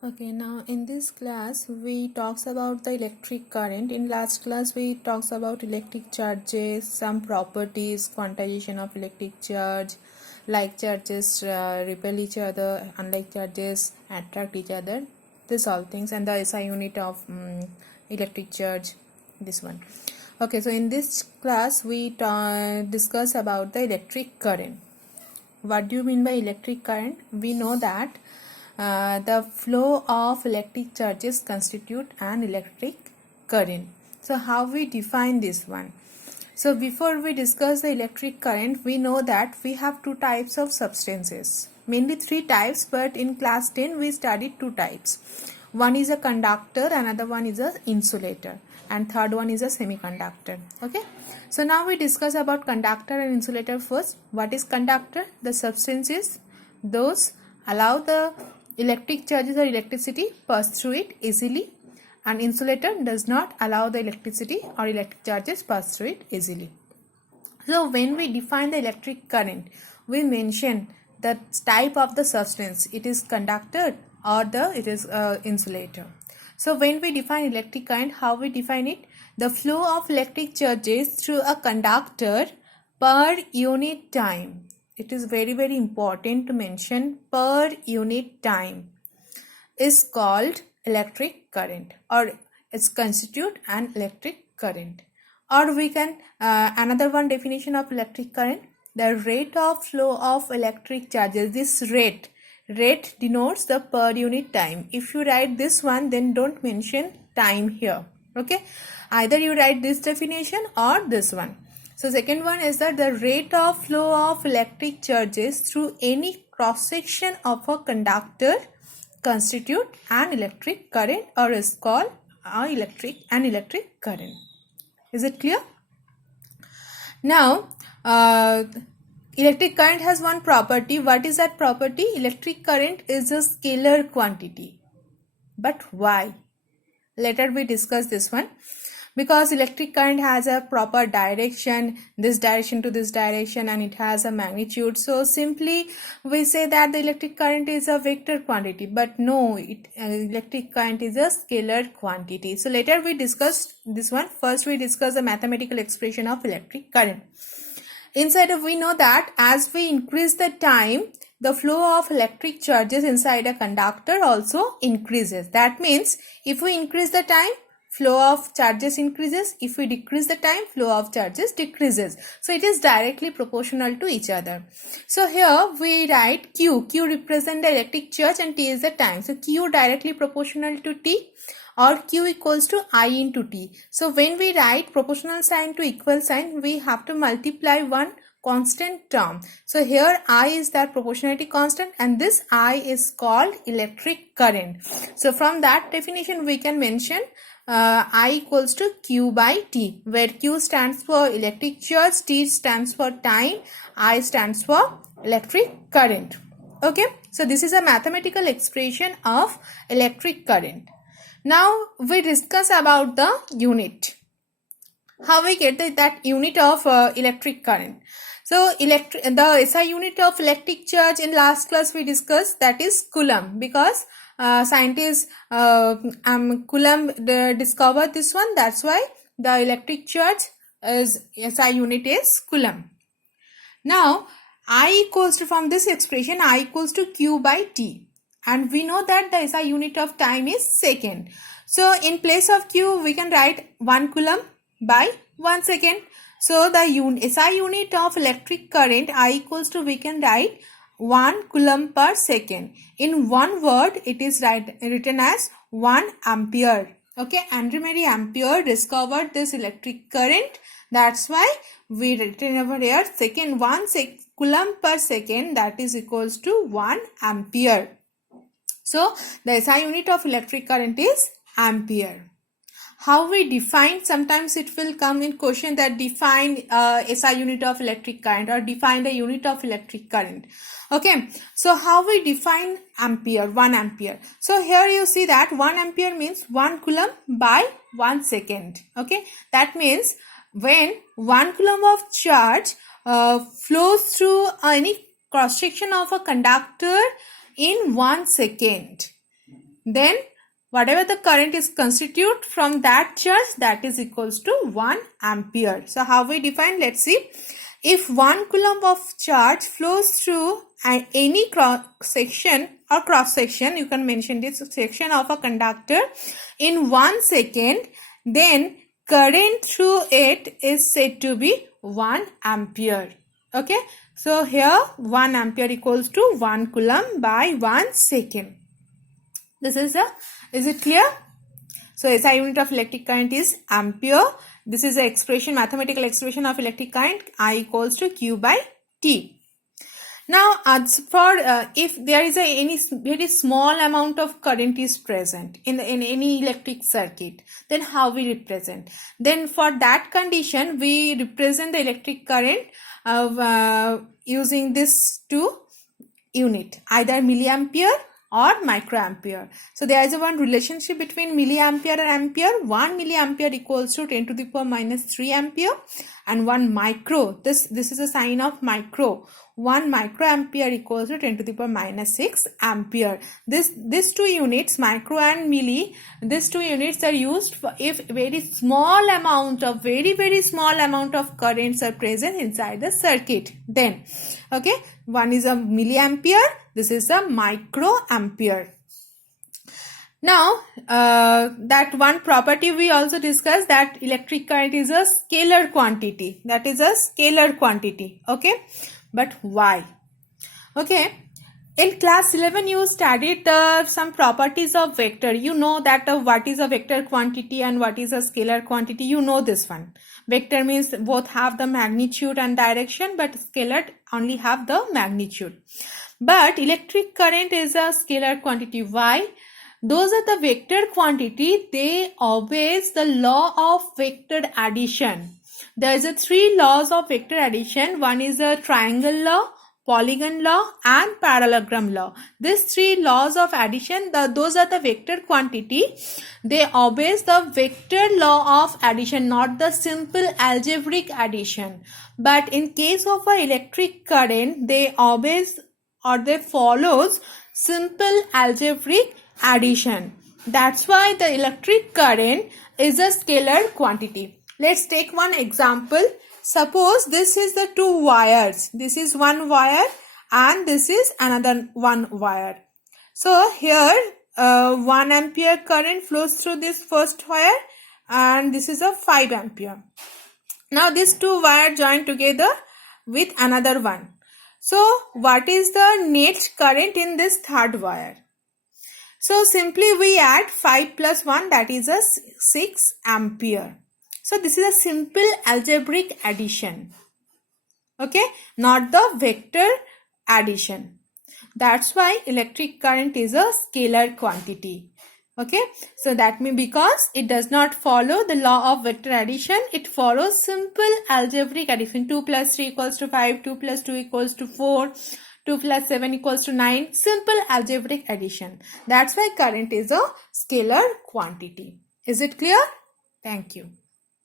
Okay, now in this class we talks about the electric current. In last class we talks about electric charges, some properties, quantization of electric charge, like charges repel each other, unlike charges attract each other. This all things, and the SI unit of electric charge, this one. Okay, so in this class we discuss about the electric current. What do you mean by electric current? We know that the flow of electric charges constitute an electric current. So how we define this one? So before we discuss the electric current, we know that we have two types of substances. Mainly three types, but in class 10 we studied two types. One is a conductor, another one is a insulator, and third one is a semiconductor. Okay. So now we discuss about conductor and insulator first. What is conductor? The substances those allow the electric charges or electricity pass through it easily, and insulator does not allow the electricity or electric charges pass through it easily. So when we define the electric current, we mention the type of the substance. It is conductor or it is insulator. So when we define electric current, how we define it? The flow of electric charges through a conductor per unit time. It is very important to mention per unit time is called electric current, or it's constitute an electric current. Or we can another one definition of electric current, the rate of flow of electric charges. This rate denotes the per unit time. If you write this one, then don't mention time here. Okay, either you write this definition or this one. So second one is that the rate of flow of electric charges through any cross section of a conductor constitute an electric current, or is called an electric current. Is it clear? Now electric current has one property. What is that property? Electric current is a scalar quantity. But why? Later we discuss this one. Because electric current has a proper direction, this direction to this direction, and it has a magnitude. So simply we say that the electric current is a vector quantity, but no, electric current is a scalar quantity. So later we discuss this one. First we discuss the mathematical expression of electric current. Inside we know that as we increase the time, the flow of electric charges inside a conductor also increases. That means if we increase the time, flow of charges increases. If we decrease the time, flow of charges decreases. So it is directly proportional to each other. So here we write Q. Q represents the electric charge and T is the time. So Q directly proportional to T, or Q equals to I into T. So when we write proportional sign to equal sign, we have to multiply one constant term. So here I is that proportionality constant, and this I is called electric current. So from that definition we can mention I equals to Q by T, where Q stands for electric charge, T stands for time, I stands for electric current. Okay, so this is a mathematical expression of electric current. Now we discuss about the unit. How we get that unit of electric current. So the SI unit of electric charge in last class we discussed, that is Coulomb, because scientists Coulomb discovered this one. That's why the electric charge is SI unit is Coulomb. Now I equals to, from this expression, I equals to Q by T, and we know that the SI unit of time is second. So in place of Q we can write 1 Coulomb by 1 second. So the SI unit of electric current I equals to, we can write 1 Coulomb per second. In one word it is written as 1 ampere. Okay, Andrew Mary Ampere discovered this electric current. That's why we written over here second 1 Coulomb per second, that is equals to 1 ampere. So the SI unit of electric current is ampere. How we define, sometimes it will come in question that define SI unit of electric current, or define the unit of electric current. Okay, so how we define ampere, 1 ampere. So here you see that 1 ampere means 1 Coulomb by 1 second. Okay, that means when 1 Coulomb of charge flows through any cross section of a conductor in 1 second, then whatever the current is constitute from that charge, that is equals to 1 ampere. So how we define? Let's see. If 1 coulomb of charge flows through any cross section, you can mention this section of a conductor in 1 second, then current through it is said to be 1 ampere. Okay, so here 1 ampere equals to 1 coulomb by 1 second. This is it clear? So SI unit of electric current is ampere. This is the expression, mathematical expression of electric current, I equals to Q by T. Now, as for if there is any very small amount of current is present in any electric circuit, then how we represent? Then for that condition, we represent the electric current of using this two unit, either milliampere or microampere. So there is one relationship between milliampere and ampere. 1 milliampere equals to 10 to the power minus 3 ampere, and 1 micro, this is a sign of micro, 1 microampere equals to 10 to the power minus 6 ampere. These two units, micro and milli, these two units are used for if very small amount of very small amount of currents are present inside the circuit. Then okay, one is a milliampere, this is a microampere. Now that one property we also discussed, that electric current is a scalar quantity. That is a scalar quantity. Okay, but why? Okay, in class 11 you studied some properties of vector. You know that what is a vector quantity and what is a scalar quantity. You know this one. Vector means both have the magnitude and direction, but scalar only have the magnitude. But electric current is a scalar quantity. Why? Those are the vector quantity, they obeys the law of vector addition. There is a 3 laws of vector addition. One is a triangle law, polygon law and parallelogram law. These 3 laws of addition, those are the vector quantity. They obeys the vector law of addition, not the simple algebraic addition. But in case of a electric current, they obeys or they follows simple algebraic addition. That's why the electric current is a scalar quantity. Let's take one example. Suppose this is the 2 wires. This is one wire and this is another one wire. So here 1 ampere current flows through this first wire and this is a 5 ampere. Now these 2 wires join together with another one. So what is the net current in this third wire? So simply we add 5 plus 1, that is a 6 ampere. So this is a simple algebraic addition. Okay, not the vector addition. That's why electric current is a scalar quantity. Okay, so that means because it does not follow the law of vector addition, it follows simple algebraic addition. 2 plus 3 equals to 5, 2 plus 2 equals to 4, 2 plus 7 equals to 9. Simple algebraic addition. That's why current is a scalar quantity. Is it clear? Thank you.